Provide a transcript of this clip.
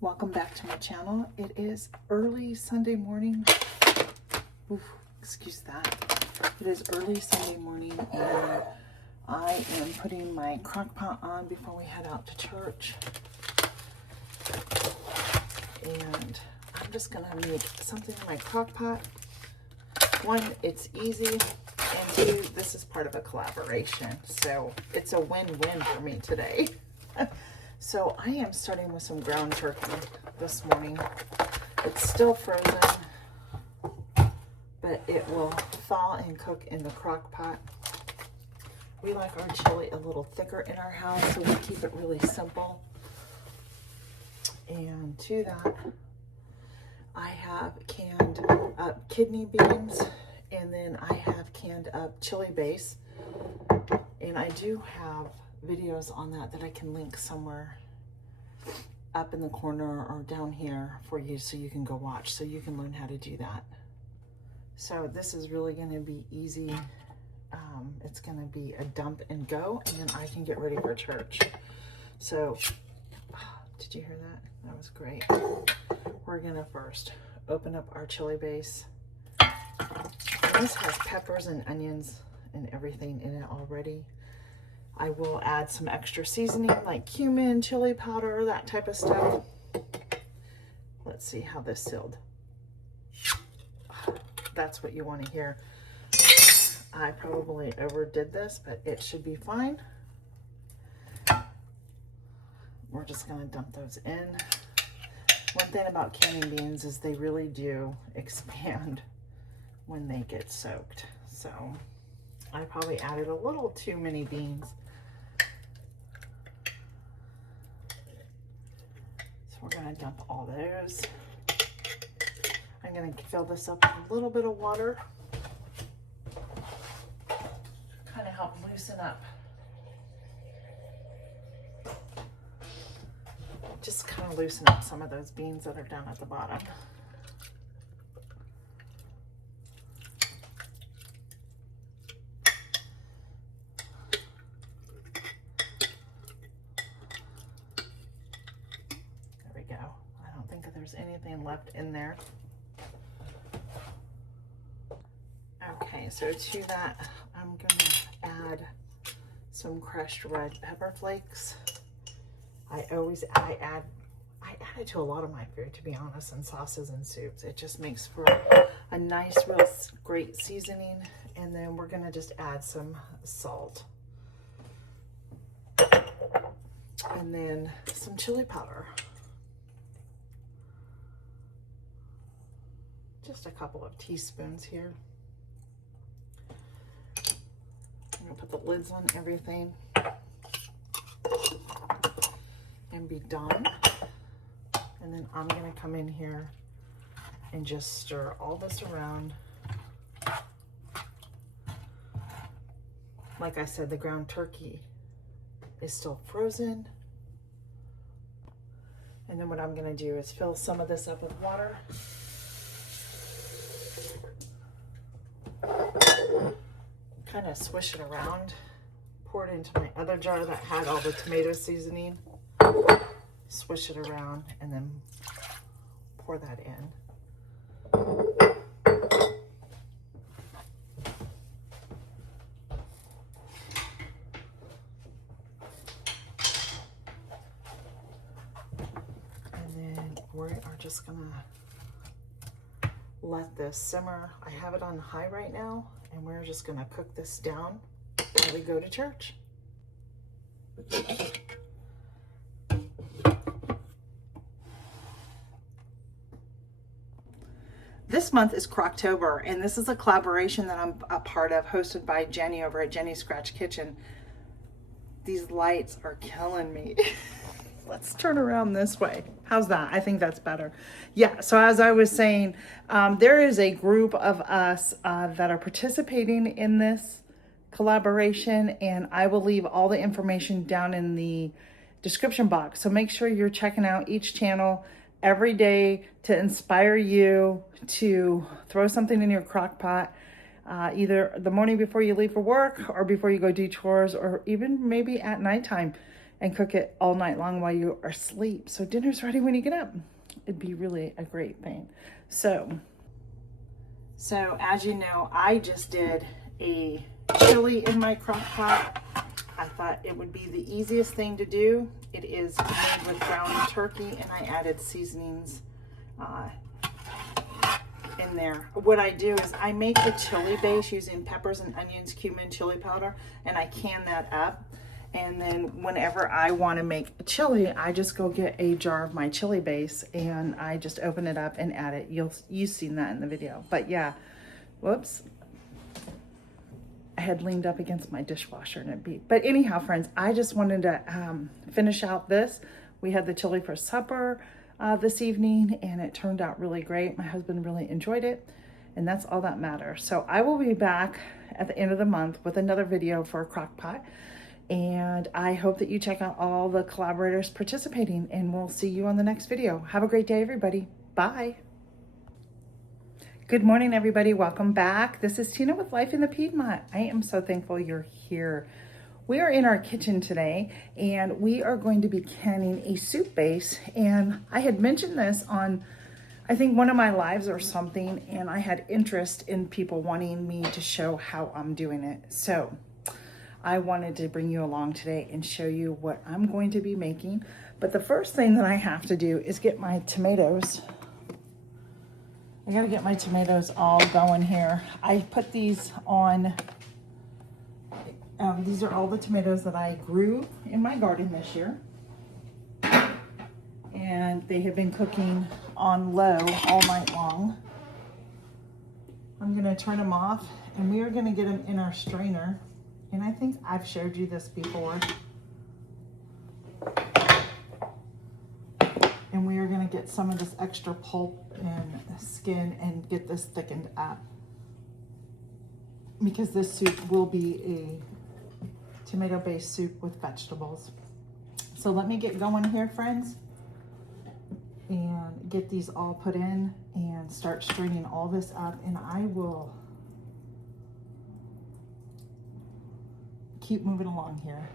Welcome back to my channel. It is early Sunday morning. Oof, excuse that. It is early Sunday morning and I am putting my crock pot on before we head out to church. And I'm just gonna make something in my crock pot. One, it's easy, and two, this is part of a collaboration. So it's a win-win for me today. So I am starting with some ground turkey this morning. It's still frozen, but it will thaw and cook in the crock pot. We like our chili a little thicker in our house, so we keep it really simple. And to that, I have canned up kidney beans, and then I have canned up chili base. And I do have videos on that I can link somewhere up in the corner or down here for you so you can go watch, so you can learn how to do that. So this is really going to be easy. It's going to be a dump and go, and then I can get ready for church. So did you hear that? That was great. We're going to first open up our chili base. And this has peppers and onions and everything in it already. I will add some extra seasoning like cumin, chili powder, that type of stuff. Let's see how this sealed. That's what you want to hear. I probably overdid this, but it should be fine. We're just going to dump those in. One thing about canning beans is they really do expand when they get soaked. So I probably added a little too many beans. So we're going to dump all those. I'm going to fill this up with a little bit of water. Kind of help loosen up. Just kind of loosen up some of those beans that are down at the bottom. There we go. I don't think that there's anything left in there. Okay, so to that, I'm gonna add some crushed red pepper flakes. I add it to a lot of my food, to be honest, and sauces and soups. It just makes for a nice, real great seasoning. And then we're gonna just add some salt. And then some chili powder. Just a couple of teaspoons here. I'm gonna put the lids on everything and be done. And then I'm gonna come in here and just stir all this around. Like I said, the ground turkey is still frozen. And then what I'm gonna do is fill some of this up with water. Kind of swish it around. Pour it into my other jar that had all the tomato seasoning. Swish it around and then pour that in. And then we are just gonna let this simmer. I have it on high right now, and we're just gonna cook this down while we go to church. This month is Crocktober, and this is a collaboration that I'm a part of, hosted by Jeni over at Jeni's Scratch Kitchen. These lights are killing me. Let's turn around this way. How's that? I think that's better. Yeah, so as I was saying, there is a group of us that are participating in this collaboration, and I will leave all the information down in the description box. So make sure you're checking out each channel every day to inspire you to throw something in your crock pot, either the morning before you leave for work or before you go do chores, or even maybe at nighttime. and cook it all night long while you are asleep. So dinner's ready when you get up. It'd be really a great thing. So as you know, I just did a chili in my crock pot. I thought it would be the easiest thing to do. It is made with ground turkey, and I added seasonings in there. What I do is I make the chili base using peppers and onions, cumin, chili powder, and I can that up. And then whenever I want to make chili, I just go get a jar of my chili base and I just open it up and add it. You've seen that in the video. But yeah, whoops. I had leaned up against my dishwasher and it beat. But anyhow, friends, I just wanted to finish out this. We had the chili for supper this evening and it turned out really great. My husband really enjoyed it and that's all that matters. So I will be back at the end of the month with another video for a crock pot. And I hope that you check out all the collaborators participating and we'll see you on the next video. Have a great day, everybody. Bye. Good morning, everybody. Welcome back. This is Tina with Life in the Piedmont. I am so thankful you're here. We are in our kitchen today and we are going to be canning a soup base. And I had mentioned this on, I think, one of my lives or something, and I had interest in people wanting me to show how I'm doing it. So I wanted to bring you along today and show you what I'm going to be making. But the first thing that I have to do is get my tomatoes. I gotta get my tomatoes all going here. I put these on, these are all the tomatoes that I grew in my garden this year. And they have been cooking on low all night long. I'm gonna turn them off and we are gonna get them in our strainer. And I think I've showed you this before. And we are going to get some of this extra pulp and skin and get this thickened up. Because this soup will be a tomato-based soup with vegetables. So let me get going here, friends. And get these all put in and start stringing all this up. And I will keep moving along here.